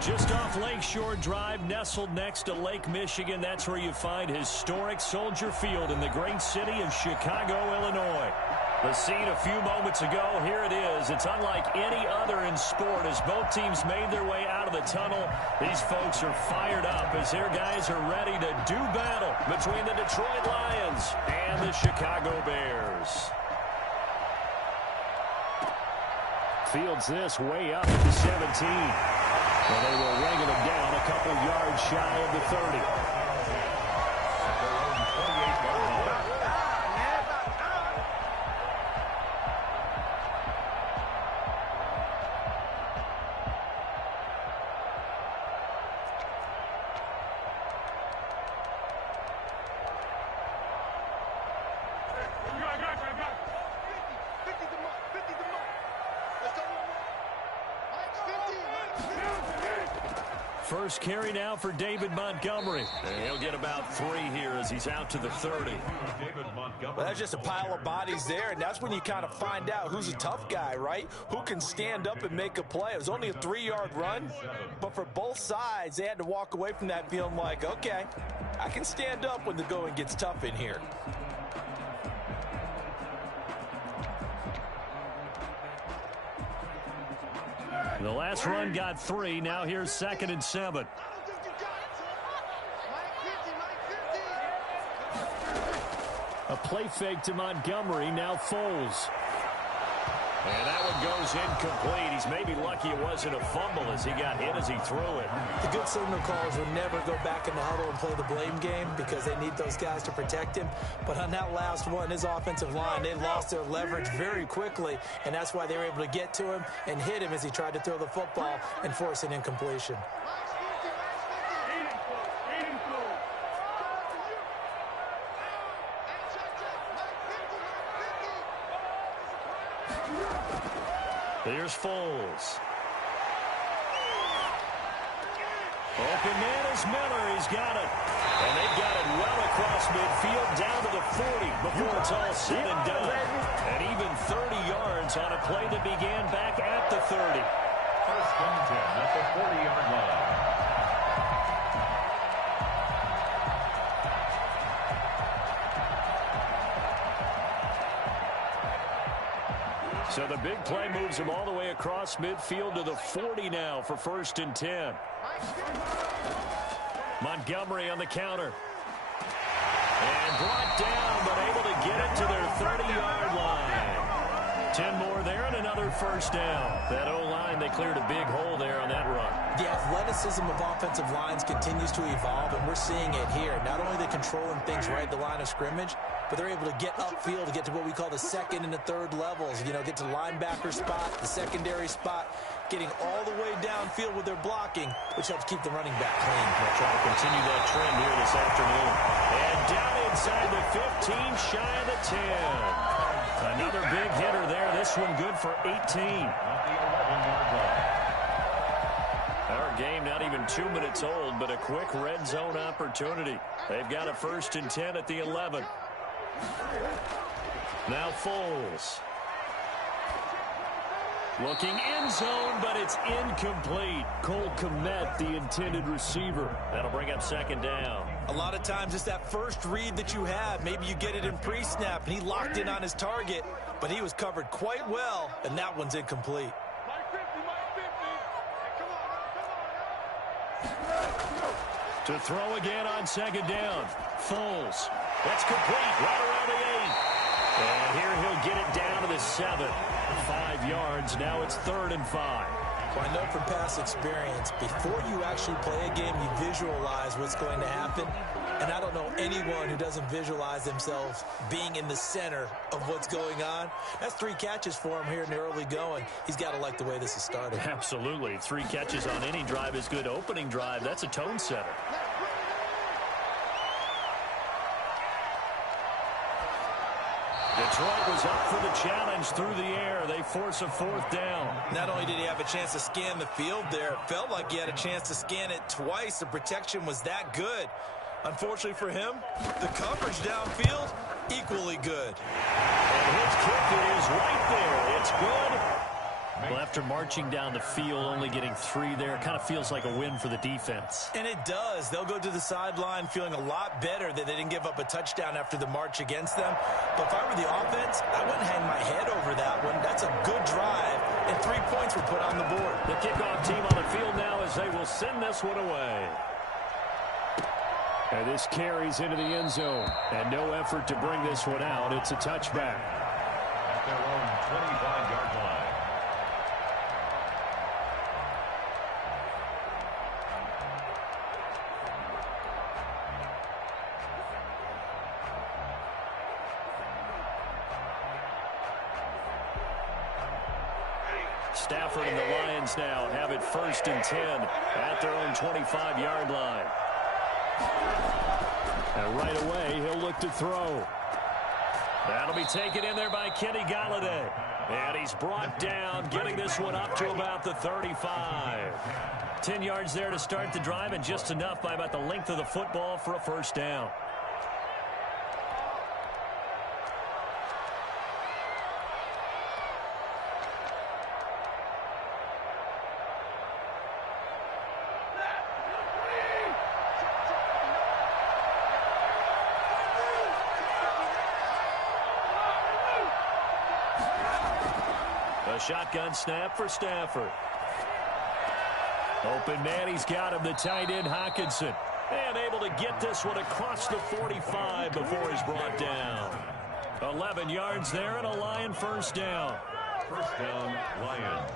Just off Lakeshore Drive, nestled next to Lake Michigan. That's where you find historic Soldier Field in the great city of Chicago, Illinois. The scene a few moments ago, here it is. It's unlike any other in sport as both teams made their way out of the tunnel. These folks are fired up as their guys are ready to do battle between the Detroit Lions and the Chicago Bears. Fields this way up at the 17. Well, they were ringing him down a couple yards shy of the 30. First carry now for David Montgomery. And he'll get about 3 here as he's out to the 30. Well, that's just a pile of bodies there, and that's when you kind of find out who's a tough guy, right? Who can stand up and make a play. It was only a 3-yard run, but for both sides, they had to walk away from that feeling like, okay, I can stand up when the going gets tough in here. The last run got 3. Now here's 2nd and 7. A play fake to Montgomery. Now Foles. And that one goes incomplete. He's maybe lucky it wasn't a fumble as he got hit as he threw it. The good signal callers will never go back in the huddle and play the blame game because they need those guys to protect him. But on that last one, his offensive line, they lost their leverage very quickly, and that's why they were able to get to him and hit him as he tried to throw the football and force an incompletion. Here's Foles. Open man is Miller. He's got it. And they've got it well across midfield down to the 40 before it's all said and done. And even 30 yards on a play that began back at the 30. First and 10 at the 40-yard line. So the big play moves him all the way across midfield to the 40 now for 1st and 10. Montgomery on the counter. And brought down, but able to get it to their 30-yard line. 10 more there and another first down. That O-line, they cleared a big hole there on that run. The athleticism of offensive lines continues to evolve, and we're seeing it here. Not only are they controlling things right at the line of scrimmage, but they're able to get upfield to get to what we call the 2nd and the 3rd levels. You know, get to the linebacker spot, the secondary spot, getting all the way downfield with their blocking, which helps keep the running back clean. They'll try to continue that trend here this afternoon. And down inside the 15, shy of the 10. Another big hitter there. This one good for 18. Our game not even 2 minutes old, but a quick red zone opportunity. They've got a 1st and 10 at the 11. Now Foles. Looking end zone, but it's incomplete. Cole Kmet, the intended receiver. That'll bring up 2nd down. A lot of times it's that first read that you have. Maybe you get it in pre-snap, and he locked in on his target, but he was covered quite well, and that one's incomplete. To throw again on 2nd down. Foles. That's complete right around the 8. And here he'll get it down to the 7. 5 yards. Now it's 3rd and 5. Well, I know from past experience, before you actually play a game, you visualize what's going to happen. And I don't know anyone who doesn't visualize themselves being in the center of what's going on. That's 3 catches for him here in the early going. He's got to like the way this is started. Absolutely. 3 catches on any drive is good. Opening drive, that's a tone setter. Detroit was up for the challenge through the air. They force a 4th down. Not only did he have a chance to scan the field there, it felt like he had a chance to scan it twice. The protection was that good. Unfortunately for him, the coverage downfield, equally good. And his kick is right there. It's good. Well, after marching down the field, only getting 3 there, kind of feels like a win for the defense. And it does. They'll go to the sideline feeling a lot better that they didn't give up a touchdown after the march against them. But if I were the offense, I wouldn't hang my head over that one. That's a good drive, and 3 points were put on the board. The kickoff team on the field now as they will send this one away. And this carries into the end zone. And no effort to bring this one out. It's a touchback. At their own 25-yard line. Stafford and the Lions now have it 1st and 10 at their own 25-yard line. And right away, he'll look to throw. That'll be taken in there by Kenny Galladay. And he's brought down, getting this one up to about the 35. 10 yards there to start the drive, and just enough by about the length of the football for a first down. Shotgun snap for Stafford. Open man, he's got him, the tight end Hockenson. And able to get this one across the 45 before he's brought down. 11 yards there and a Lion first down. First down, Lions.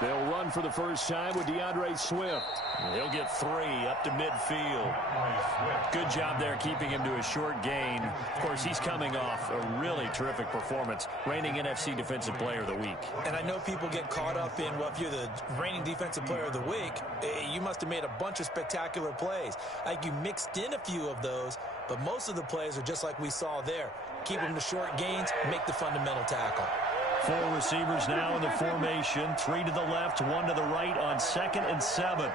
They'll run for the first time with DeAndre Swift. He'll get 3 up to midfield. Good job there keeping him to a short gain. Of course, he's coming off a really terrific performance, reigning NFC Defensive Player of the Week. And I know people get caught up in, well, if you're the reigning Defensive Player of the Week, you must have made a bunch of spectacular plays. Like you mixed in a few of those, but most of the plays are just like we saw there. Keep them to short gains, make the fundamental tackle. 4 receivers now in the formation. 3 to the left, 1 to the right on 2nd and 7.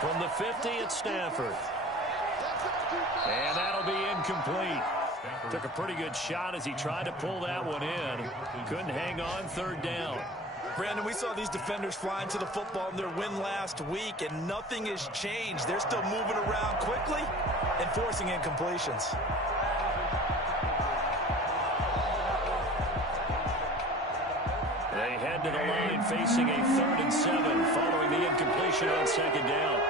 From the 50, it's Stafford. And that'll be incomplete. Took a pretty good shot as he tried to pull that one in. Couldn't hang on, 3rd down. Brandon, we saw these defenders flying to the football in their win last week, and nothing has changed. They're still moving around quickly and forcing incompletions. They head to the line facing a 3rd and 7 following the incompletion on 2nd down.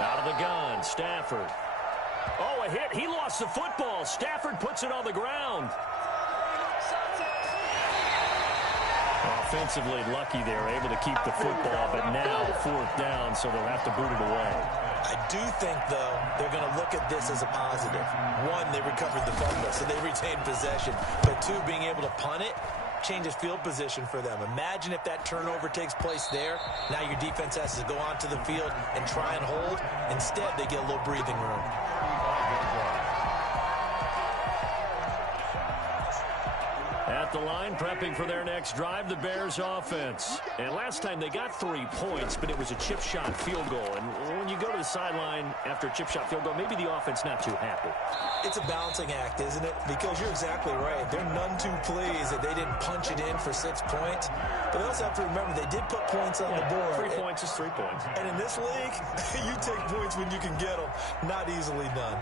Out of the gun, Stafford. Oh, a hit. He lost the football. Stafford puts it on the ground. Offensively lucky they're able to keep the football, but now 4th down, so they'll have to boot it away. I do think, though, they're going to look at this as a positive. 1, they recovered the fumble, so they retained possession. But 2, being able to punt it changes field position for them. Imagine if that turnover takes place there. Now your defense has to go onto the field and try and hold. Instead, they get a little breathing room. At the line, prepping for their next drive, the Bears offense. And last time they got 3 points, but it was a chip shot field goal. And when you go to the sideline after a chip shot field goal, maybe the offense not too happy. It's a balancing act, isn't it? Because you're exactly right. They're none too pleased that they didn't punch it in for 6 points. But they also have to remember they did put points on the board. 3 points is 3 points. And in this league, you take points when you can get them. Not easily done.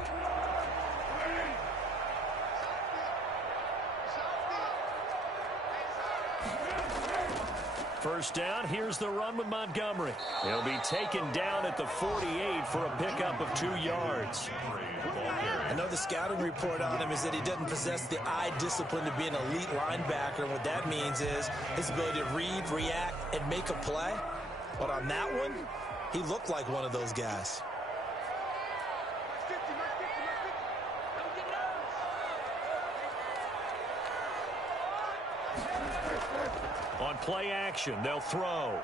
First down, here's the run with Montgomery. He'll be taken down at the 48 for a pickup of 2 yards. I know the scouting report on him is that he doesn't possess the eye discipline to be an elite linebacker. And what that means is his ability to read, react, and make a play. But on that one, he looked like one of those guys. On play action, they'll throw.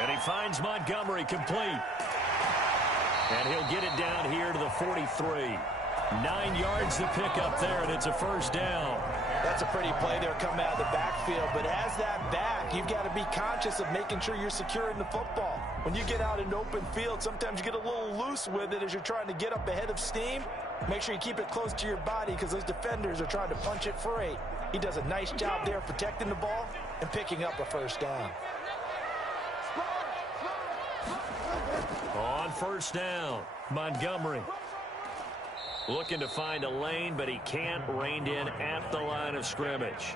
And he finds Montgomery complete. And he'll get it down here to the 43. 9 yards to pick up there, and it's a first down. That's a pretty play there coming out of the backfield. But as that back, you've got to be conscious of making sure you're securing the football. When you get out in open field, sometimes you get a little loose with it as you're trying to get up ahead of steam. Make sure you keep it close to your body because those defenders are trying to punch it free. He does a nice job there protecting the ball and picking up a first down. On first down, Montgomery looking to find a lane, but he can't. Reined in at the line of scrimmage.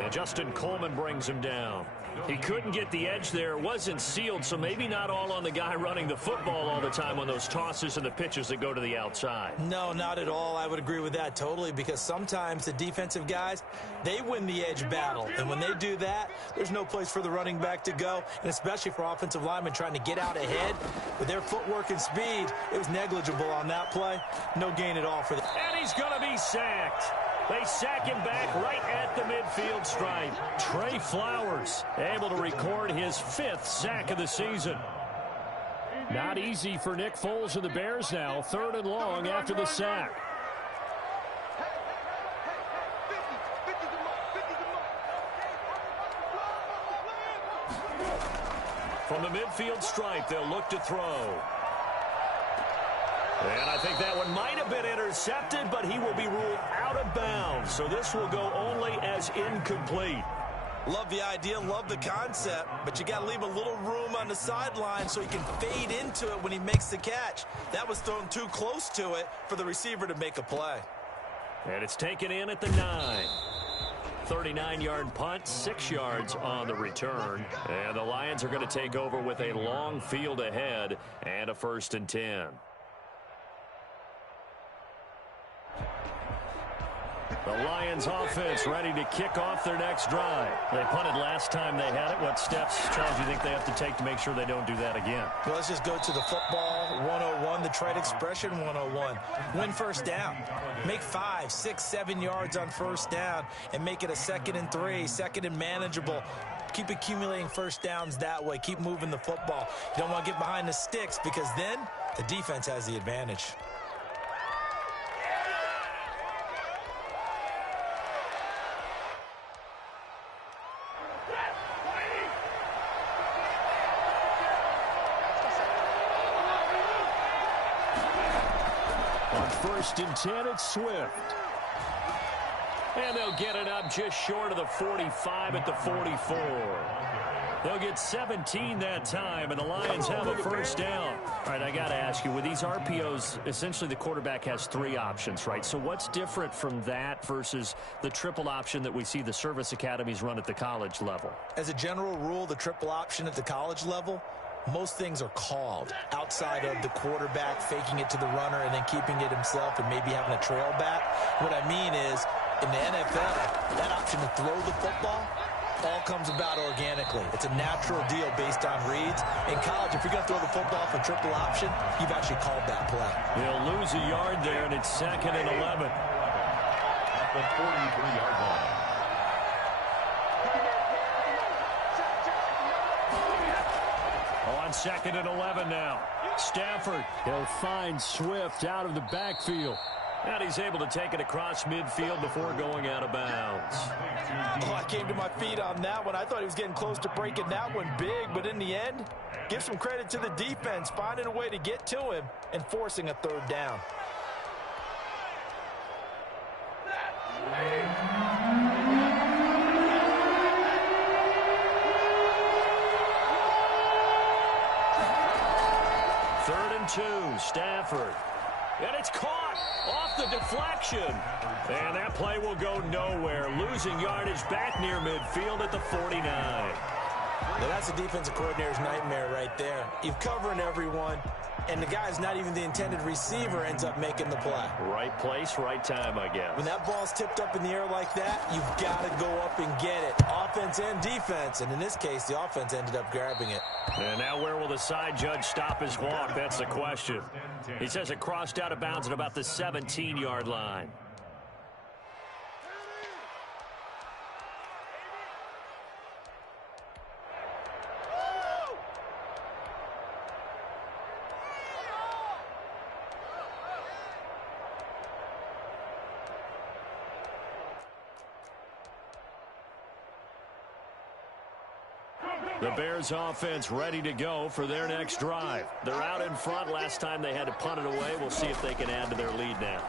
And Justin Coleman brings him down. He couldn't get the edge there. It wasn't sealed, so maybe not all on the guy running the football all the time on those tosses and the pitches that go to the outside. No, not at all. I would agree with that totally, because sometimes the defensive guys, they win the edge battle. And when they do that, there's no place for the running back to go, and especially for offensive linemen trying to get out ahead. With their footwork and speed, it was negligible on that play. No gain at all for them. And he's going to be sacked. They sack him back right at the midfield stripe. Trey Flowers able to record his 5th sack of the season. Not easy for Nick Foles and the Bears now. 3rd and long after the sack. From the midfield stripe, they'll look to throw. And I think that one might have been intercepted, but he will be ruled out of bounds. So this will go only as incomplete. Love the idea, love the concept, but you got to leave a little room on the sideline so he can fade into it when he makes the catch. That was thrown too close to it for the receiver to make a play. And it's taken in at the 9. 39-yard punt, 6 yards on the return. And the Lions are going to take over with a long field ahead and a 1st and 10. The Lions offense ready to kick off their next drive. They punted last time they had it. What steps, Charles, do you think they have to take to make sure they don't do that again? Well, let's just go to the football 101, the trade expression 101. Win first down. Make 5, 6, 7 yards on first down and make it a 2nd and 3, 2nd and manageable. Keep accumulating first downs that way. Keep moving the football. You don't want to get behind the sticks because then the defense has the advantage. On 1st and 10, it's Swift. And they'll get it up just short of the 45 at the 44. They'll get 17 that time, and the Lions have a first down. All right, I got to ask you, with these RPOs, essentially the quarterback has 3 options, right? So what's different from that versus the triple option that we see the service academies run at the college level? As a general rule, the triple option at the college level, most things are called outside of the quarterback faking it to the runner and then keeping it himself and maybe having a trail back. What I mean is, in the NFL, that option to throw the football all comes about organically. It's a natural deal based on reads. In college, if you're going to throw the football for triple option, you've actually called that play. He'll lose a yard there, and it's 2nd and 11. At the 43-yard line. On 2nd and 11 now. Stafford, he'll find Swift out of the backfield. And he's able to take it across midfield before going out of bounds. Oh, I came to my feet on that one. I thought he was getting close to breaking that one big, but in the end, give some credit to the defense, finding a way to get to him and forcing a 3rd down. Third and 2, Stafford. And it's caught off the deflection. And that play will go nowhere. Losing yardage back near midfield at the 49. Now that's a defensive coordinator's nightmare right there. You're covering everyone, and the guy's not even the intended receiver ends up making the play. Right place, right time, I guess. When that ball's tipped up in the air like that, you've got to go up and get it. Offense and defense, and in this case, the offense ended up grabbing it. And now where will the side judge stop his walk? That's the question. He says it crossed out of bounds at about the 17-yard line. The Bears offense ready to go for their next drive. They're out in front. Last time they had to punt it away. We'll see if they can add to their lead now.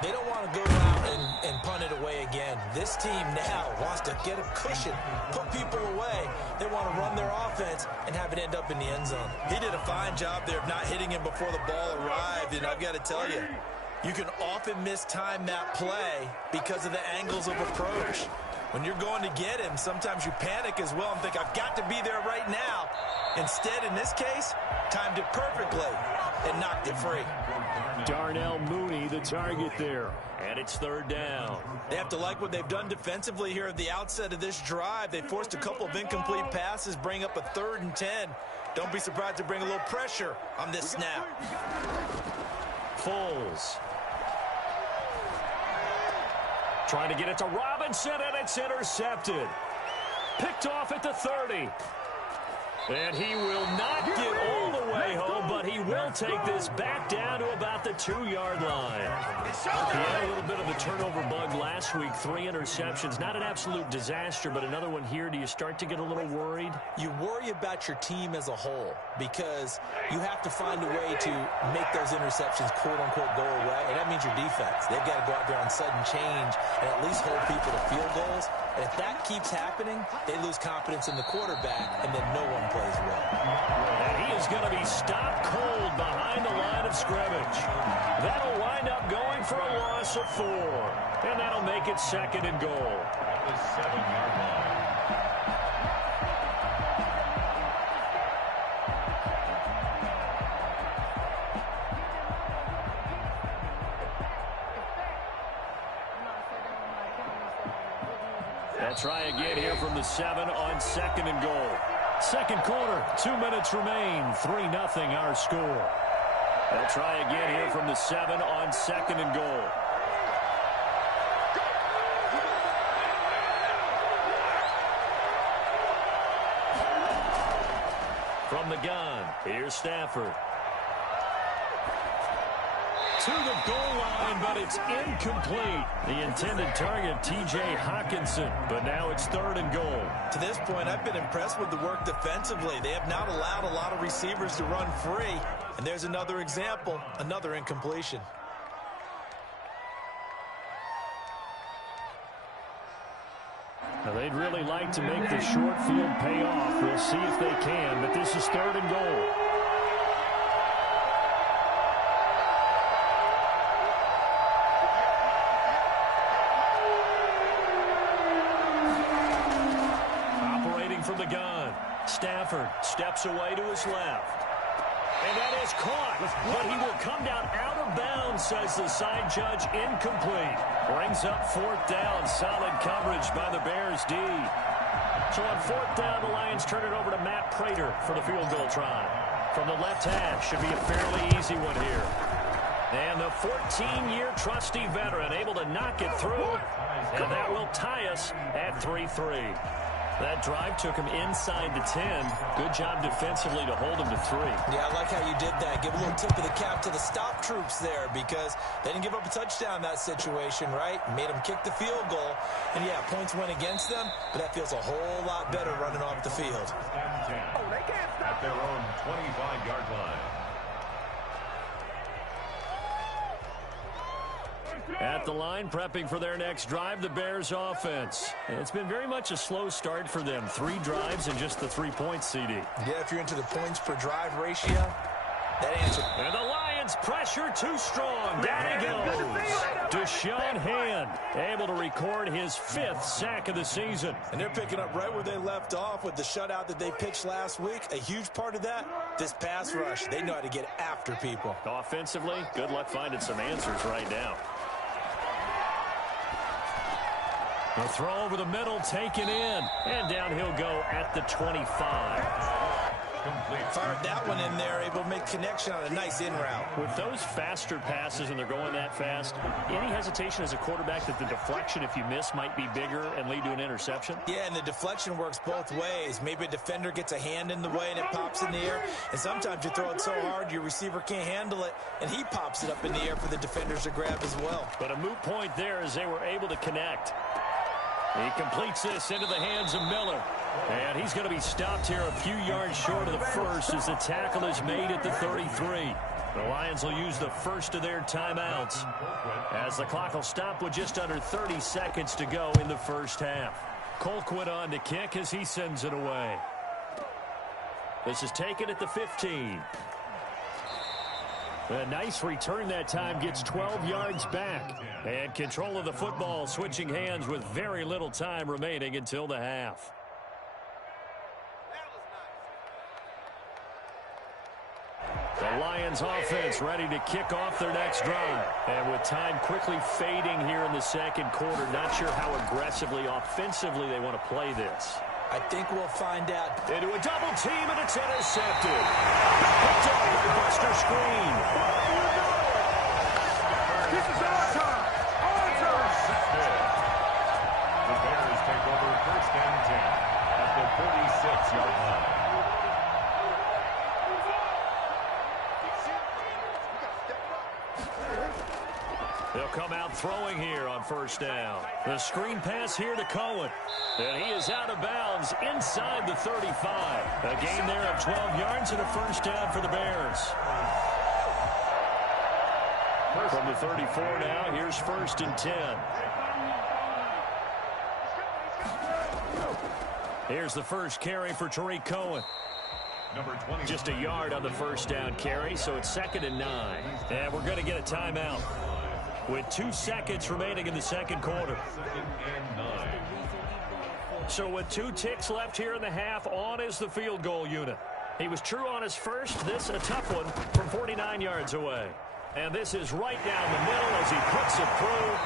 They don't want to go out and punt it away again. This team now wants to get a cushion, put people away. They want to run their offense and have it end up in the end zone. He did a fine job there of not hitting him before the ball arrived, and I've got to tell you, you can often mistime that play because of the angles of approach. When you're going to get him, sometimes you panic as well and think, I've got to be there right now. Instead, in this case, timed it perfectly and knocked it free. Darnell Mooney, the target there. And it's third down. They have to like what they've done defensively here at the outset of this drive. They forced a couple of incomplete passes, bring up a 3rd and 10. Don't be surprised to bring a little pressure on this snap. Foles. Trying to get it to Robinson, and it's intercepted. Picked off at the 30. And he will not get all the way home, but he will take this back down to about the 2-yard line. He had a little bit of a turnover bug last week, 3 interceptions. Not an absolute disaster, but another one here. Do you start to get a little worried? You worry about your team as a whole because you have to find a way to make those interceptions quote-unquote go away, and that means your defense. They've got to go out there on sudden change and at least hold people to field goals. And if that keeps happening, they lose confidence in the quarterback, and then no one plays well. And he is going to be stopped cold behind the line of scrimmage. That'll wind up going for a loss of 4. And that'll make it 2nd and goal. The 7-yard line. Let's try again here from the 7 on 2nd and goal. Second quarter, 2 minutes remain, 3-0 our score. They'll try again here from the 7 on 2nd and goal. From the gun, here's Stafford. To the goal line, but it's incomplete. The intended target, T.J. Hawkinson, but now it's 3rd and goal. To this point, I've been impressed with the work defensively. They have not allowed a lot of receivers to run free. And there's another example, another incompletion. Now they'd really like to make the short field pay off. We'll see if they can, but this is 3rd and goal. From the gun, Stafford steps away to his left. And that is caught, but he will come down out of bounds, says the side judge. Incomplete. Brings up 4th down. Solid coverage by the Bears D. So on 4th down, the Lions turn it over to Matt Prater for the field goal try. From the left hash, should be a fairly easy one here. And the 14-year trusty veteran able to knock it through. And that will tie us at 3-3. That drive took him inside the 10. Good job defensively to hold him to 3. Yeah, I like how you did that. Give a little tip of the cap to the stop troops there because they didn't give up a touchdown in that situation, right? Made them kick the field goal. And, yeah, points went against them, but that feels a whole lot better running off the field. At their own 25-yard line. At the line, prepping for their next drive, the Bears offense. And it's been very much a slow start for them. 3 drives and just the 3 points, CD. Yeah, if you're into the points per drive ratio, that answer. And the Lions pressure too strong. Down he goes. Deshaun Hand able to record his 5th sack of the season. And they're picking up right where they left off with the shutout that they pitched last week. A huge part of that, this pass rush. They know how to get after people. Offensively, good luck finding some answers right now. The throw over the middle, taken in. And down he'll go at the 25. Fired that one in there, able to make connection on a nice in route. With those faster passes and they're going that fast, any hesitation as a quarterback that the deflection, if you miss, might be bigger and lead to an interception? Yeah, and the deflection works both ways. Maybe a defender gets a hand in the way and it pops in the air. And sometimes you throw it so hard your receiver can't handle it, and he pops it up in the air for the defenders to grab as well. But a moot point there as they were able to connect. He completes this into the hands of Miller. And he's going to be stopped here a few yards short of the first as the tackle is made at the 33. The Lions will use the first of their timeouts as the clock will stop with just under 30 seconds to go in the first half. Colquitt on to kick as he sends it away. This is taken at the 15. A nice return that time, gets 12 yards back. And control of the football switching hands with very little time remaining until the half. The Lions offense ready to kick off their next drive. And with time quickly fading here in the second quarter, not sure how aggressively, offensively they want to play this. I think we'll find out. Into a double team, and it's intercepted. Picked up by Buster Screen. This is our time. Our time. The Bears take over 1st and 10 at the 46-yard line. They'll come out throwing here on first down. The screen pass here to Cohen. And he is out of bounds inside the 35. A gain there of 12 yards and a first down for the Bears. From the 34 now, here's 1st and 10. Here's the first carry for Tariq Cohen. Just a yard on the first down carry, so it's 2nd and 9. And we're going to get a timeout with 2 seconds remaining in the second quarter. So with 2 ticks left here in the half, on is the field goal unit. He was true on his first. This a tough one from 49 yards away. And this is right down the middle as he puts it through.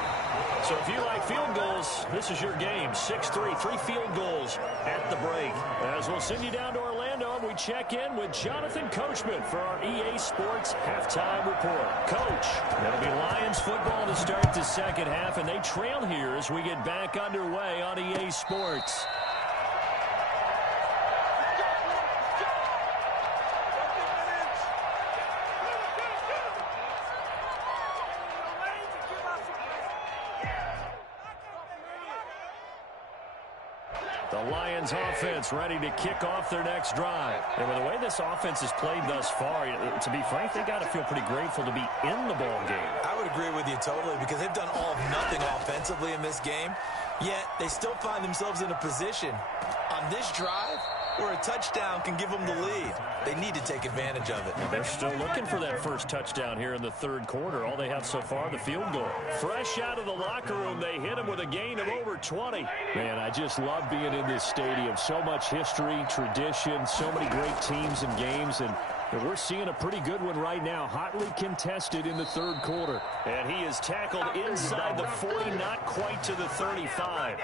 So if you like field goals, this is your game. 6-3, 3 field goals at the break. As we'll send you down to Orlando, we check in with Jonathan Coachman for our EA Sports Halftime Report. Coach, it'll be Lions football to start the second half, and they trail here as we get back underway on EA Sports. The Lions offense ready to kick off their next drive. And with the way this offense has played thus far, to be frank, they got to feel pretty grateful to be in the ball game. I would agree with you totally because they've done all of nothing offensively in this game, yet they still find themselves in a position on this drive where a touchdown can give them the lead. They need to take advantage of it. They're still looking for that first touchdown here in the third quarter. All they have so far, the field goal. Fresh out of the locker room, they hit him with a gain of over 20. Man, I just love being in this stadium. So much history, tradition, so many great teams and games, and we're seeing a pretty good one right now, hotly contested in the third quarter. And he is tackled inside the 40, not quite to the 35.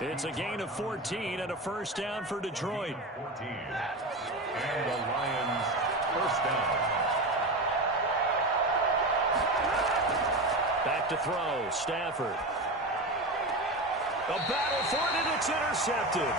It's a gain of 14 and a first down for Detroit. 14. And the Lions first down. Back to throw, Stafford. A battle for it, and it's intercepted.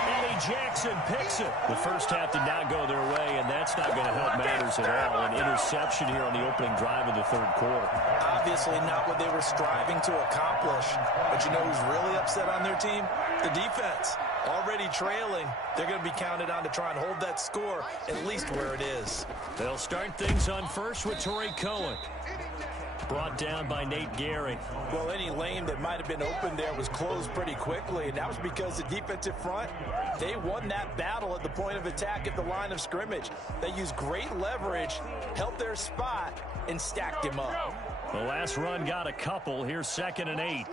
Eddie Jackson picks it. The first half did not go their way, and that's not going to help matters at all. An interception here on the opening drive of the third quarter. Obviously not what they were striving to accomplish. But you know who's really upset on their team? The defense. Already trailing. They're going to be counted on to try and hold that score at least where it is. They'll start things on first with Tariq Cohen. Brought down by Nate Gehring. Well, any lane that might have been open there was closed pretty quickly, and that was because the defensive front, they won that battle at the point of attack at the line of scrimmage. They used great leverage, held their spot, and stacked him up. The last run got a couple. Here's 2nd and 8.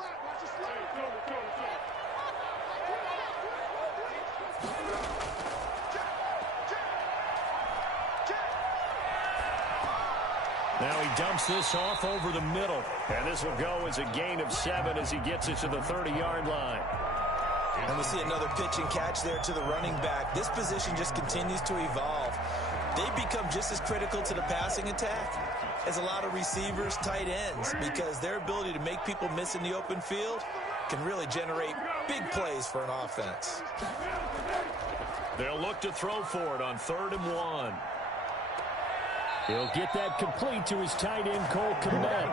Now he dumps this off over the middle. And this will go as a gain of 7 as he gets it to the 30-yard line. And we see another pitch and catch there to the running back. This position just continues to evolve. They become just as critical to the passing attack as a lot of receivers, tight ends, because their ability to make people miss in the open field can really generate big plays for an offense. They'll look to throw for it on 3rd and 1. He'll get that complete to his tight end, Cole Kmet.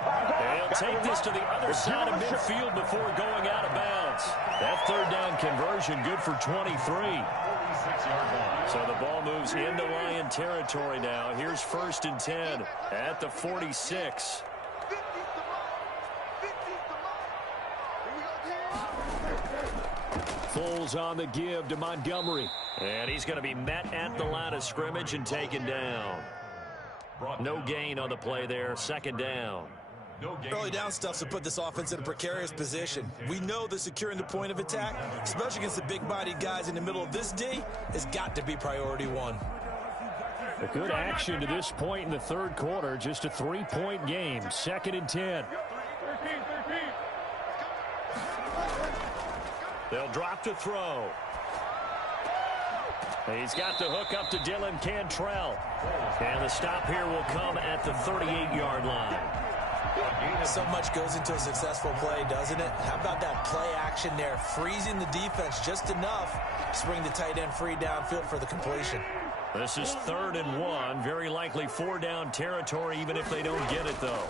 He'll take this to the other side of midfield before going out of bounds. That third down conversion good for 23. So the ball moves into Lion territory now. Here's 1st and 10 at the 46. Foles on the give to Montgomery. And he's going to be met at the line of scrimmage and taken down. No gain on the play there. 2nd down. Early down stuff to put this offense in a precarious position. We know that securing the point of attack, especially against the big-bodied guys in the middle of this D, has got to be priority one. A good action to this point in the 3rd quarter. Just a 3-point game. 2nd and 10. They'll drop to throw. He's got the hook up to Dylan Cantrell. And the stop here will come at the 38-yard line. So much goes into a successful play, doesn't it? How about that play action there, freezing the defense just enough to bring the tight end free downfield for the completion. This is 3rd and 1. Very likely 4-down territory, even if they don't get it, though.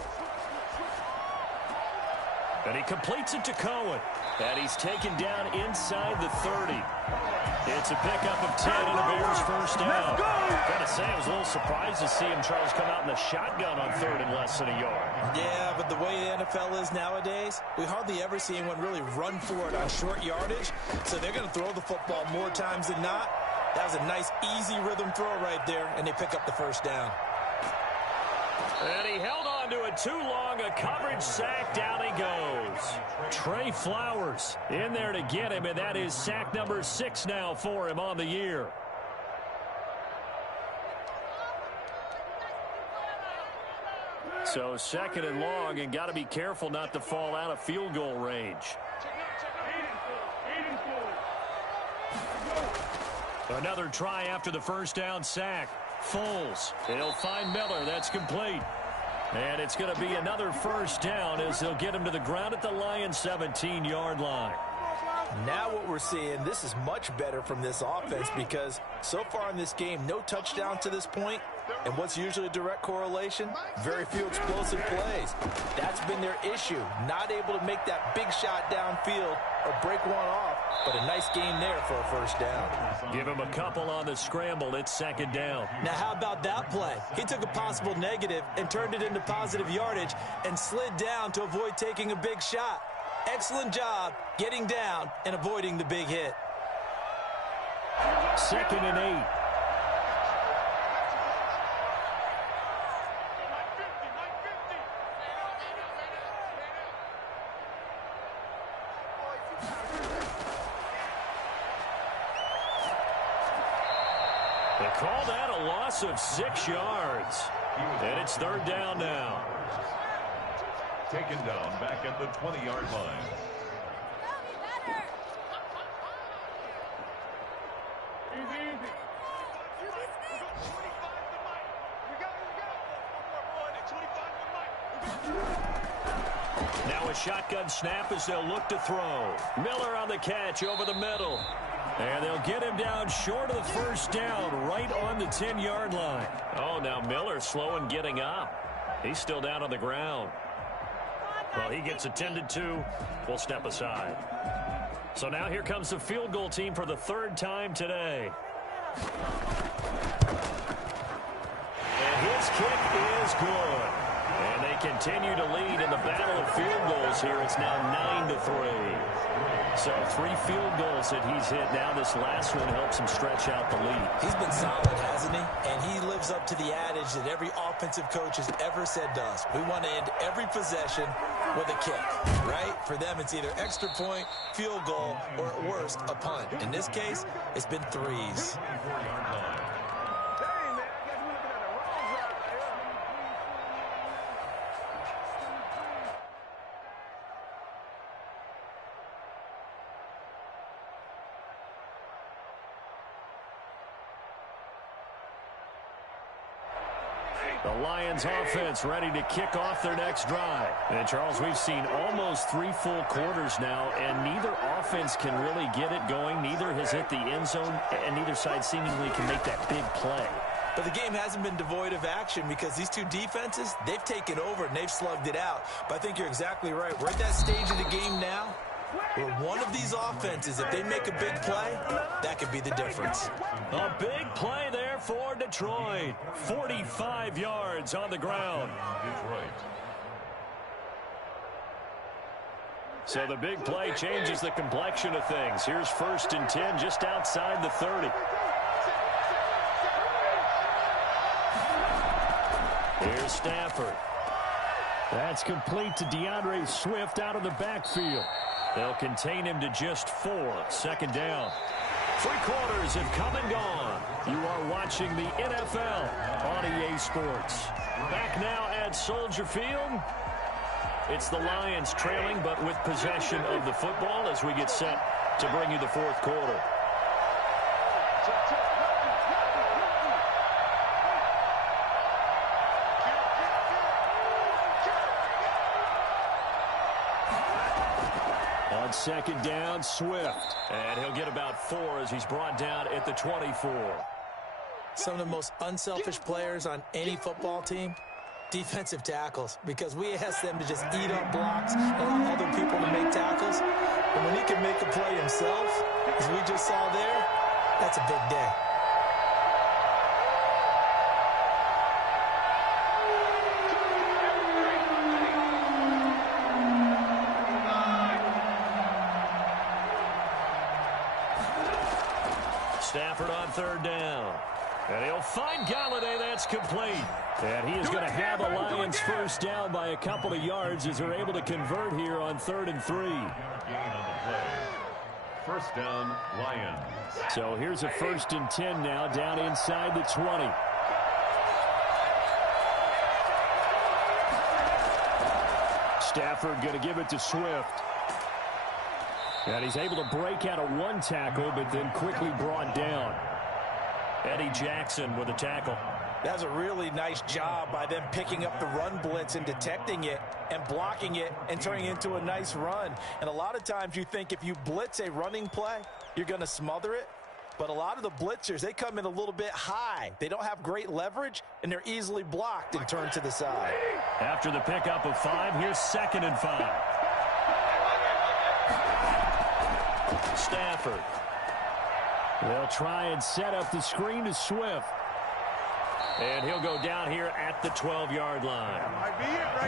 And he completes it to Cohen. And he's taken down inside the 30. It's a pickup of 10 and a Bears 1st down. Gotta say, I was a little surprised to see him, Charles, come out in the shotgun on 3rd and less than a yard. Yeah, but the way the NFL is nowadays, we hardly ever see anyone really run for it on short yardage. So they're going to throw the football more times than not. That was a nice, easy rhythm throw right there, and they pick up the 1st down. And he held on to it too long. A coverage sack. Down he goes. Trey Flowers in there to get him, and that is sack number 6 now for him on the year. So 2nd and long, and got to be careful not to fall out of field goal range. Another try after the 1st down sack. Foles. He'll find Miller. That's complete. And it's going to be another 1st down as they'll get him to the ground at the Lions' 17-yard line. Now what we're seeing, this is much better from this offense because so far in this game, no touchdown to this point. And what's usually a direct correlation? Very few explosive plays. That's been their issue. Not able to make that big shot downfield or break one off, but a nice gain there for a 1st down. Give him a couple on the scramble. It's 2nd down. Now how about that play? He took a possible negative and turned it into positive yardage and slid down to avoid taking a big shot. Excellent job getting down and avoiding the big hit. 2nd and 8. They call that a loss of 6 yards. And it's 3rd down now. Taken down back at the 20-yard line. Now a shotgun snap as they'll look to throw. Miller on the catch over the middle. And they'll get him down short of the 1st down, right on the 10-yard line. Oh, now Miller slow in getting up. He's still down on the ground. Well, he gets attended to. We'll step aside. So now here comes the field goal team for the 3rd time today. And his kick is good. And they continue to lead in the battle of field goals here. It's now 9-3. So 3 field goals that he's hit. Now this last one helps him stretch out the lead. He's been solid, hasn't he? And he lives up to the adage that every offensive coach has ever said to us. We want to end every possession with a kick, right? For them, it's either extra point, field goal, or at worst, a punt. In this case, it's been 3s. The Lions offense ready to kick off their next drive. And Charles, we've seen almost 3 full quarters now, and neither offense can really get it going. Neither has hit the end zone, and neither side seemingly can make that big play. But the game hasn't been devoid of action because these two defenses, they've taken over and they've slugged it out. But I think you're exactly right. We're at that stage of the game now where one of these offenses, if they make a big play, that could be the difference. A big play there for Detroit. 45 yards on the ground. Detroit. So the big play changes the complexion of things. Here's 1st and 10 just outside the 30. Here's Stafford. That's complete to DeAndre Swift out of the backfield. They'll contain him to just 4. 2nd down. 3 quarters have come and gone. You are watching the NFL on EA Sports. Back now at Soldier Field. It's the Lions trailing, but with possession of the football as we get set to bring you the 4th quarter. On 2nd down, Swift. And he'll get about 4 as he's brought down at the 24. Some of the most unselfish players on any football team, defensive tackles, because we ask them to just eat up blocks and allow other people to make tackles. And when he can make a play himself, as we just saw there, that's a big day. Stafford on 3rd down. And he'll find Galladay. That's complete. And he is going to have a Lions 1st down by a couple of yards as they're able to convert here on 3rd and 3. Gain on the play. 1st down, Lions. So here's a 1st and 10 now down inside the 20. Stafford going to give it to Swift. And he's able to break out of 1 tackle, but then quickly brought down. Eddie Jackson with a tackle. That's a really nice job by them picking up the run blitz and detecting it and blocking it and turning it into a nice run. And a lot of times you think if you blitz a running play, you're going to smother it. But a lot of the blitzers, they come in a little bit high. They don't have great leverage, and they're easily blocked and turned to the side. After the pickup of 5, here's 2nd and 5. Stafford. They'll try and set up the screen to Swift. And he'll go down here at the 12-yard line.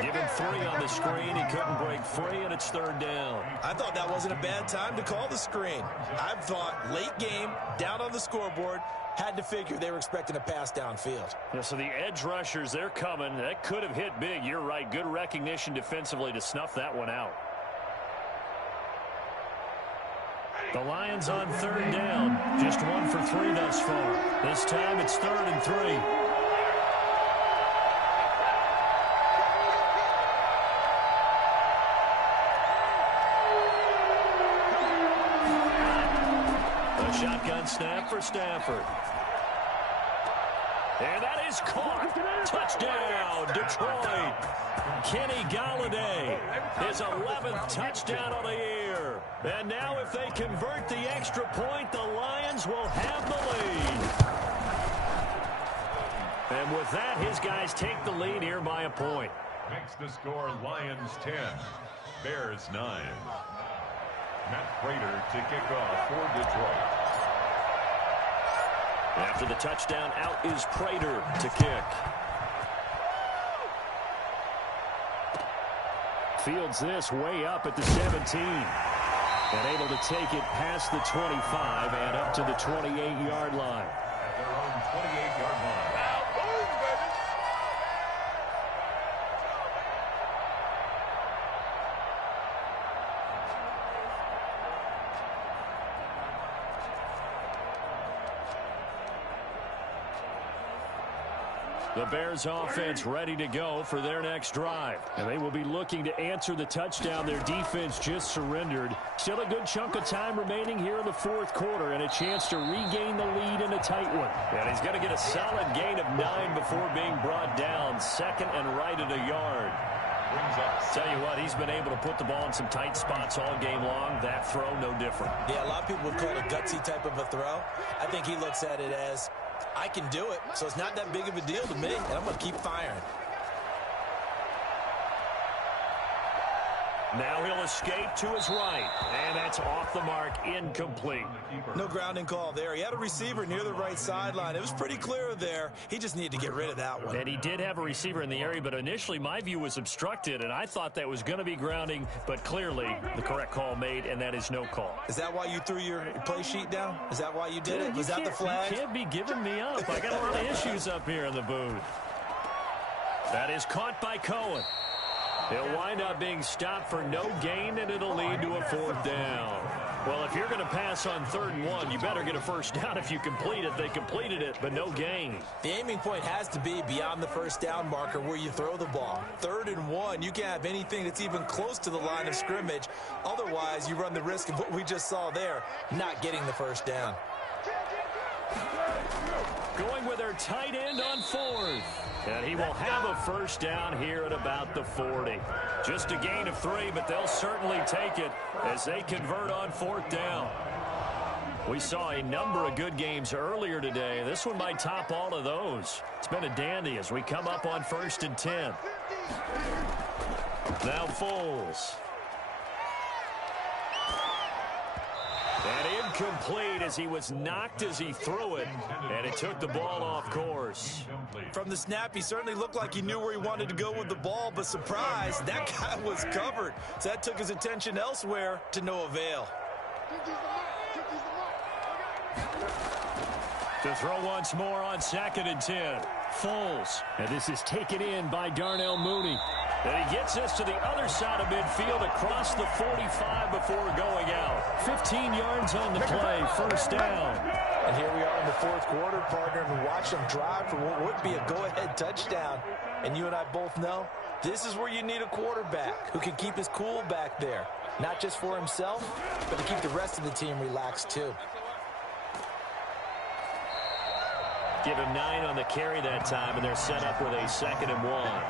Give him 3 on the screen. He couldn't break free, and it's 3rd down. I thought that wasn't a bad time to call the screen. I thought late game, down on the scoreboard, had to figure they were expecting a pass downfield. Yeah, so the edge rushers, they're coming. That could have hit big. You're right. Good recognition defensively to snuff that one out. The Lions on 3rd down. Just 1 for 3 thus far. This time it's 3rd and 3. A shotgun snap for Stafford. And that is caught. Touchdown, Detroit. Kenny Galladay, his 11th touchdown of the year. And now if they convert the extra point, the Lions will have the lead. And with that, his guys take the lead here by a point. Makes the score Lions 10, Bears 9. Matt Prater to kick off for Detroit. After the touchdown, out is Prater to kick. Fields this way up at the 17. And able to take it past the 25 and up to the 28-yard line. At their own 28-yard line. The Bears offense ready to go for their next drive. And they will be looking to answer the touchdown their defense just surrendered. Still a good chunk of time remaining here in the 4th quarter and a chance to regain the lead in a tight one. And he's going to get a solid gain of 9 before being brought down. 2nd and right at a yard. Tell you what, he's been able to put the ball in some tight spots all game long. That throw, no different. Yeah, a lot of people would call it a gutsy type of a throw. I think he looks at it as I can do it, so it's not that big of a deal to me, and I'm going to keep firing. Now he'll escape to his right, and that's off the mark, incomplete. No grounding call there. He had a receiver near the right sideline. It was pretty clear there. He just needed to get rid of that one. And he did have a receiver in the area, but initially my view was obstructed, and I thought that was going to be grounding, but clearly the correct call made, and that is no call. Is that why you threw your play sheet down? Is that why you did it? Was that the flag? You can't be giving me up. I got a lot of issues up here in the booth. That is caught by Cohen. He'll wind up being stopped for no gain, and it'll lead to a 4th down. Well, if you're going to pass on 3rd and 1, you better get a 1st down if you complete it. They completed it, but no gain. The aiming point has to be beyond the 1st down marker where you throw the ball. 3rd and 1, you can't have anything that's even close to the line of scrimmage. Otherwise, you run the risk of what we just saw there, not getting the 1st down. Going with their tight end on 4th. And he will have a 1st down here at about the 40. Just a gain of 3, but they'll certainly take it as they convert on 4th down. We saw a number of good games earlier today. This one might top all of those. It's been a dandy as we come up on 1st and 10. Now Foles. And incomplete as he was knocked as he threw it, and it took the ball off course. From the snap, he certainly looked like he knew where he wanted to go with the ball, but surprise, that guy was covered. So that took his attention elsewhere to no avail. To throw once more on 2nd and 10. Foles. And this is taken in by Darnell Mooney. And he gets this to the other side of midfield across the 45 before going out. 15 yards on the play, 1st down. And here we are in the 4th quarter, partner, and watch them drive for what would be a go-ahead touchdown. And you and I both know this is where you need a quarterback who can keep his cool back there. Not just for himself, but to keep the rest of the team relaxed too. Give him 9 on the carry that time, and they're set up with a 2nd and 1.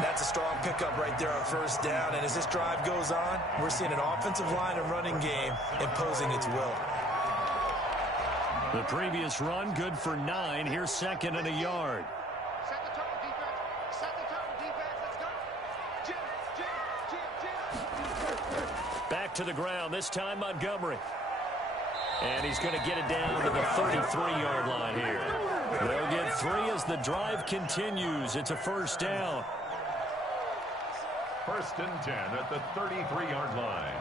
That's a strong pickup right there on 1st down. And as this drive goes on, we're seeing an offensive line and running game imposing its will. The previous run, good for 9. Here's 2nd and a yard. Set the tone, defense. Set the tone, defense. Let's go. Jim. Back to the ground, this time Montgomery. And he's going to get it down to the 33-yard line here. They'll get 3 as the drive continues. It's a 1st down. 1st and 10 at the 33-yard line.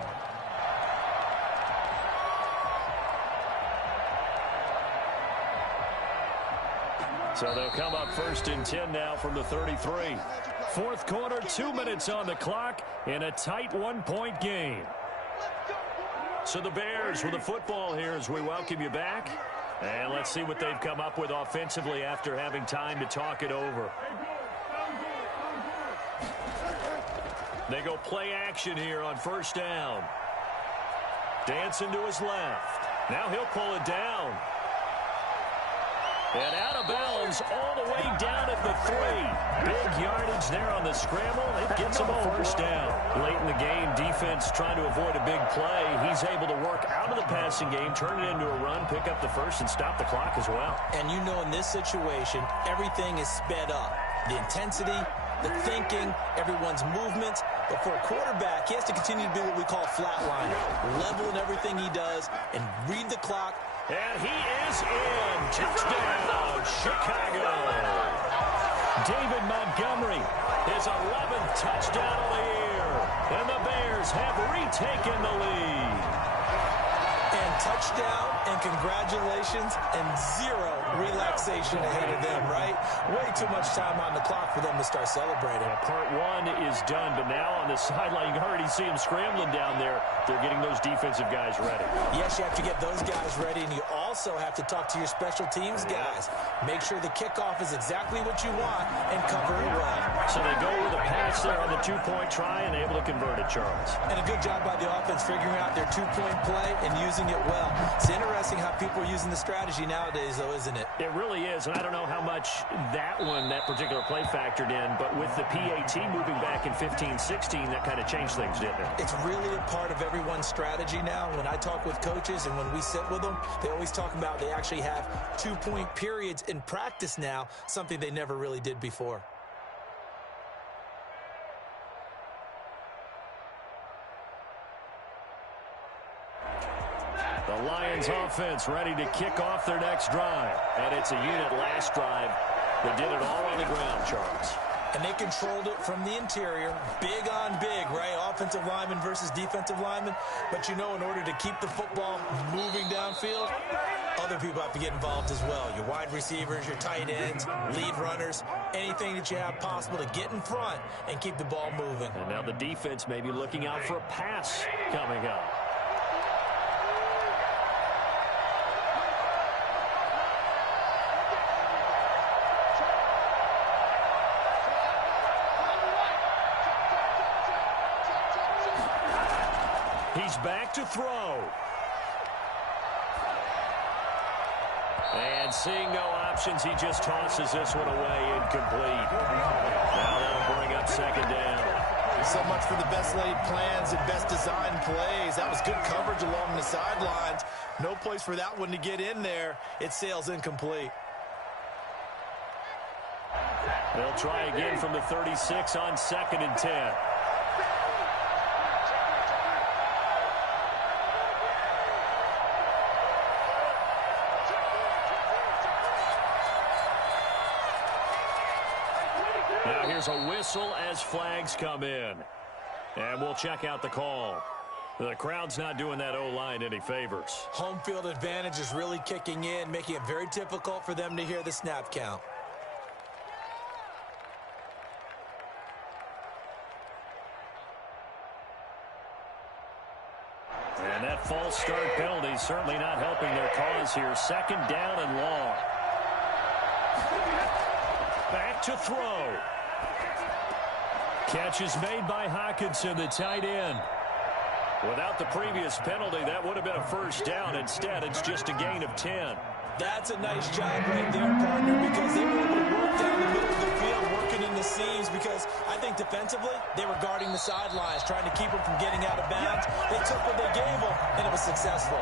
So they'll come up 1st and 10 now from the 33. 4th quarter, 2 minutes on the clock in a tight 1-point game. So the Bears with the football here as we welcome you back. And let's see what they've come up with offensively after having time to talk it over. They go play action here on 1st down. Dancing to his left. Now he'll pull it down. And out of bounds all the way down at the 3. Big yardage there on the scramble. It gets him a 1st down. Late in the game, defense trying to avoid a big play. He's able to work out of the passing game, turn it into a run, pick up the 1st, and stop the clock as well. And you know in this situation, everything is sped up. The intensity, the thinking, everyone's movements. But for a quarterback, he has to continue to be what we call flatliner. Level in everything he does and read the clock. And he is in. Touchdown, Chicago. David Montgomery, his 11th touchdown of the year. And the Bears have retaken the lead. And touchdown and congratulations and 0 relaxation ahead of them, right? Way too much time on the clock for them to start celebrating. Yeah, part 1 is done, but now on the sideline, you can already see them scrambling down there. They're getting those defensive guys ready. Yes, you have to get those guys ready, and you also have to talk to your special teams guys. Make sure the kickoff is exactly what you want and cover it well. So they go with a pass success there on the two-point try and able to convert it, Charles. And a good job by the offense figuring out their two-point play and using it well. It's interesting how people are using the strategy nowadays, though, isn't it? It really is, and I don't know how much that particular play factored in, but with the PAT moving back in 15-16, that kind of changed things, didn't it? It's really a part of everyone's strategy now. When I talk with coaches and when we sit with them, they always talk about they actually have two-point periods in practice now, something they never really did before. The Lions offense ready to kick off their next drive. And it's a unit last drive that did it all on the ground, Charles. And they controlled it from the interior. Big on big, right? Offensive lineman versus defensive lineman. But, you know, in order to keep the football moving downfield, other people have to get involved as well. Your wide receivers, your tight ends, lead runners, anything that you have possible to get in front and keep the ball moving. And now the defense may be looking out for a pass coming up. He's back to throw. And seeing no options, he just tosses this one away incomplete. Now that'll bring up second down. So much for the best laid plans and best designed plays. That was good coverage along the sidelines. No place for that one to get in there. It sails incomplete. They'll try again from the 36 on 2nd and 10. Now here's a whistle as flags come in. And we'll check out the call. The crowd's not doing that O-line any favors. Home field advantage is really kicking in, making it very difficult for them to hear the snap count. And that false start penalty is certainly not helping their cause here. 2nd down and long. Back to throw. Catch is made by Hawkinson, the tight end. Without the previous penalty, that would have been a first down. Instead, it's just a gain of 10. That's a nice job right there, partner, because they were able to work down the middle of the field, working in the seams, because I think defensively, they were guarding the sidelines, trying to keep them from getting out of bounds. They took what they gave them, and it was successful.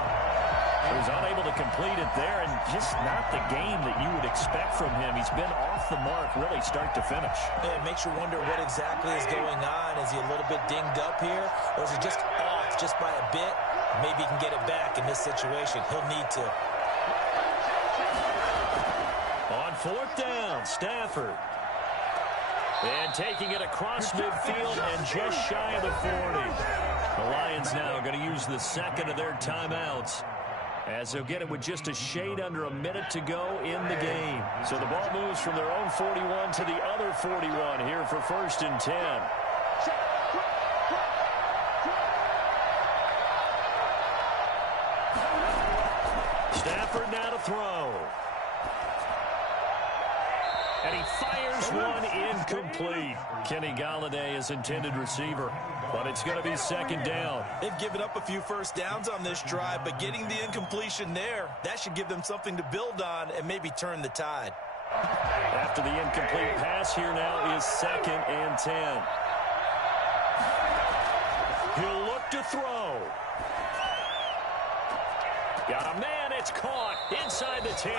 He was unable to complete it there, and just not the game that you would expect from him. He's been off the mark, really, start to finish. It makes you wonder what exactly is going on. Is he a little bit dinged up here, or is he just off just by a bit? Maybe he can get it back in this situation. He'll need to. On 4th down, Stafford. And taking it across midfield and just shy of the 40. The Lions now going to use the second of their timeouts, as they'll get it with just a shade under a minute to go in the game. So the ball moves from their own 41 to the other 41 here for 1st and 10. Stafford now to throw. And he fires one incomplete. Kenny Golladay is intended receiver, but it's going to be 2nd down. They've given up a few first downs on this drive, but getting the incompletion there, that should give them something to build on and maybe turn the tide. After the incomplete pass, here now is 2nd and 10. He'll look to throw. Got a man, it's caught inside the 10.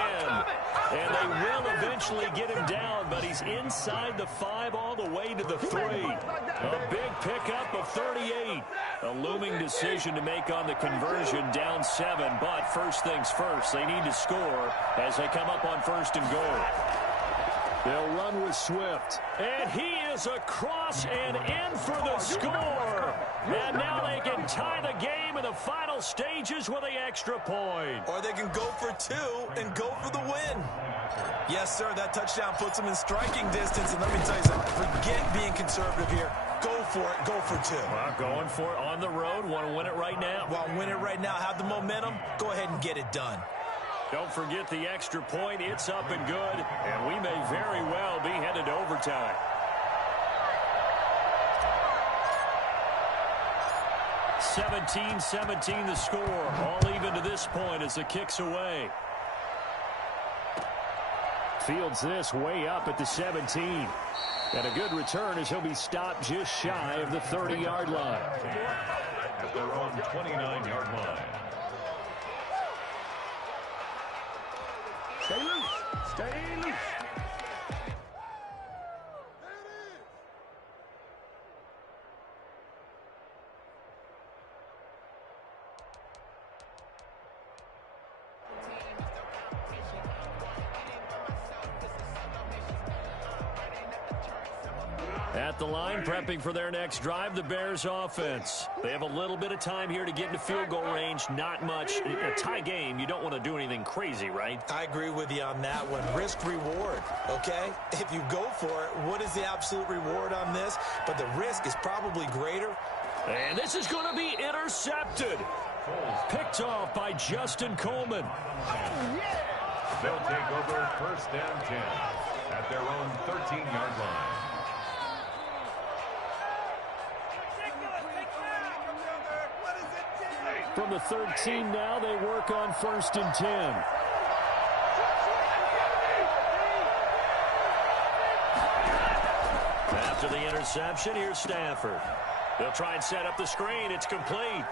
And they will eventually get him down, but he's inside the 5 all the way to the 3. A big pickup of 38. A looming decision to make on the conversion, down 7. But first things first, they need to score as they come up on 1st and goal. They'll run with Swift. And he is across and in for the score. And now they can tie the game in the final stages with the extra point. Or they can go for 2 and go for the win. Yes, sir, that touchdown puts them in striking distance. And let me tell you something, forget being conservative here. Go for it, go for 2. Well, going for it on the road. Want to win it right now? Want to win it right now, have the momentum, go ahead and get it done. Don't forget the extra point. It's up and good, and we may very well be headed to overtime. 17-17 the score. All even to this point as the kick's away. Fields this way up at the 17. And a good return as he'll be stopped just shy of the 30-yard line. At their own 29-yard line. Stay loose. Stay loose. At the line, prepping for their next drive, the Bears offense. They have a little bit of time here to get into field goal range. Not much. In a tie game, you don't want to do anything crazy, right? I agree with you on that one. Risk-reward, okay? If you go for it, what is the absolute reward on this? But the risk is probably greater. And this is going to be intercepted. Picked off by Justin Coleman. They'll take over 1st and 10 at their own 13-yard line. From the 13 now, they work on 1st and 10. After the interception, here's Stafford. They'll try and set up the screen. It's complete.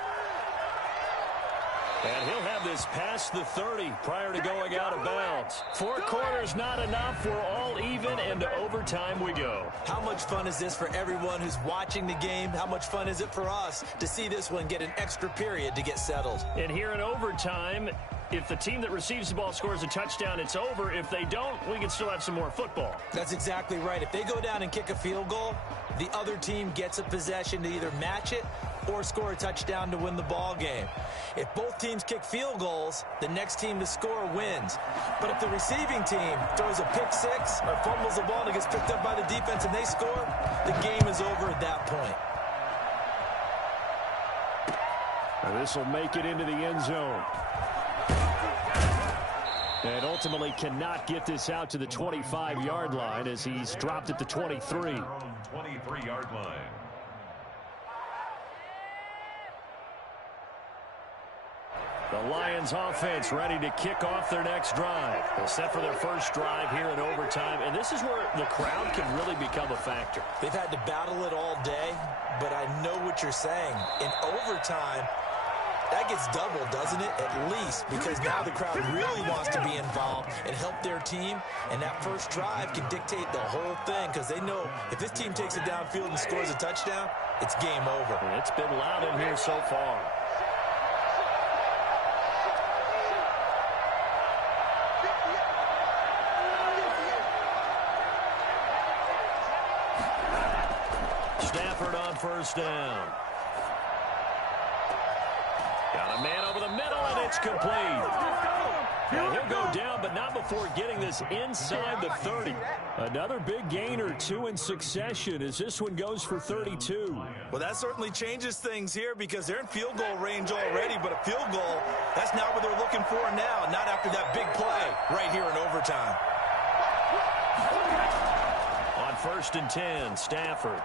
And he'll have this past the 30 prior to going out of bounds. 4 quarters not enough. We're all even, and to overtime we go. How much fun is this for everyone who's watching the game? How much fun is it for us to see this one get an extra period to get settled? And here in overtime, if the team that receives the ball scores a touchdown, it's over. If they don't, we can still have some more football. That's exactly right. If they go down and kick a field goal, the other team gets a possession to either match it or score a touchdown to win the ball game. If both teams kick field goals, the next team to score wins. But if the receiving team throws a pick six or fumbles the ball and it gets picked up by the defense and they score, the game is over at that point. And this will make it into the end zone. And ultimately cannot get this out to the 25-yard line as he's dropped at the 23. 23-yard line. The Lions offense ready to kick off their next drive. They're set for their first drive here in overtime, and this is where the crowd can really become a factor. They've had to battle it all day, but I know what you're saying. In overtime, that gets doubled, doesn't it? At least, because now the crowd really wants to be involved and help their team, and that first drive can dictate the whole thing because they know if this team takes it downfield and scores a touchdown, it's game over. And it's been loud in here so far. Stafford on first down. Got a man over the middle, and it's complete. And he'll go down, but not before getting this inside the 30. Another big gain or two in succession as this one goes for 32. Well, that certainly changes things here because they're in field goal range already, but a field goal, that's not what they're looking for now, not after that big play right here in overtime. On 1st and 10, Stafford.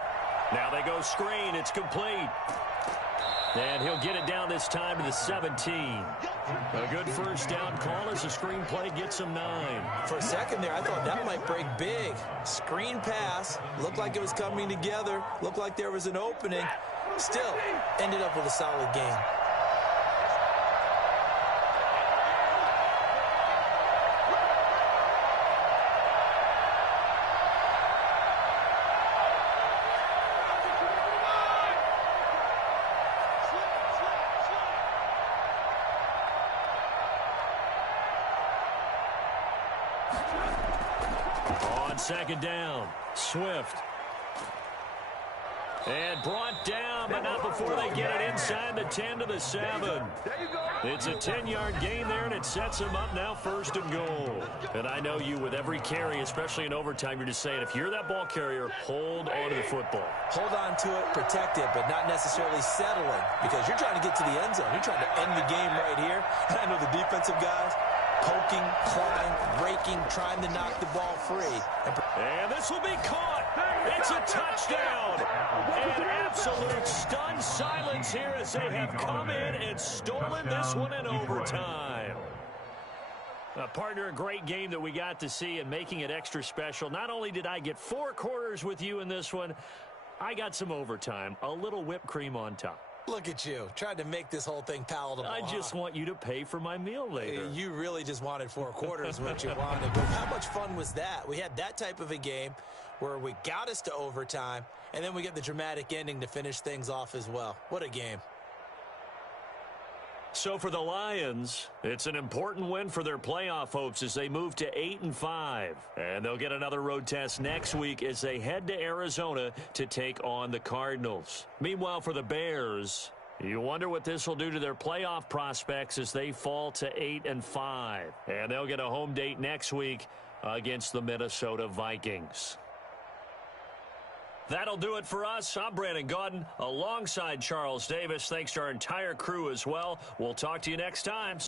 Now they go screen. It's complete. And he'll get it down this time to the 17. A good first down call as the screen play gets him 9. For a second there, I thought that might break big. Screen pass. Looked like it was coming together. Looked like there was an opening. Still, ended up with a solid game. Second down, Swift. And brought down, but not before they get it inside the 10 to the 7. It's a 10-yard gain there, and it sets them up now 1st and goal. And I know you, with every carry, especially in overtime, you're just saying, if you're that ball carrier, hold on to the football. Hold on to it, protect it, but not necessarily settling because you're trying to get to the end zone. You're trying to end the game right here. And I know the defensive guys, poking, clawing, raking, trying to knock the ball free. And this will be caught. It's a touchdown. An absolute stun silence here as they have come in and stolen this one in overtime. Partner, a great game that we got to see and making it extra special. Not only did I get 4 quarters with you in this one, I got some overtime, a little whipped cream on top. Look at you, trying to make this whole thing palatable. I just want you to pay for my meal later. You really just wanted 4 quarters, what you wanted. But how much fun was that? We had that type of a game where we got us to overtime, and then we get the dramatic ending to finish things off as well. What a game. So for the Lions, it's an important win for their playoff hopes as they move to 8-5. And they'll get another road test next week as they head to Arizona to take on the Cardinals. Meanwhile, for the Bears, you wonder what this will do to their playoff prospects as they fall to 8-5. And they'll get a home date next week against the Minnesota Vikings. That'll do it for us. I'm Brandon Gaudin alongside Charles Davis. Thanks to our entire crew as well. We'll talk to you next time.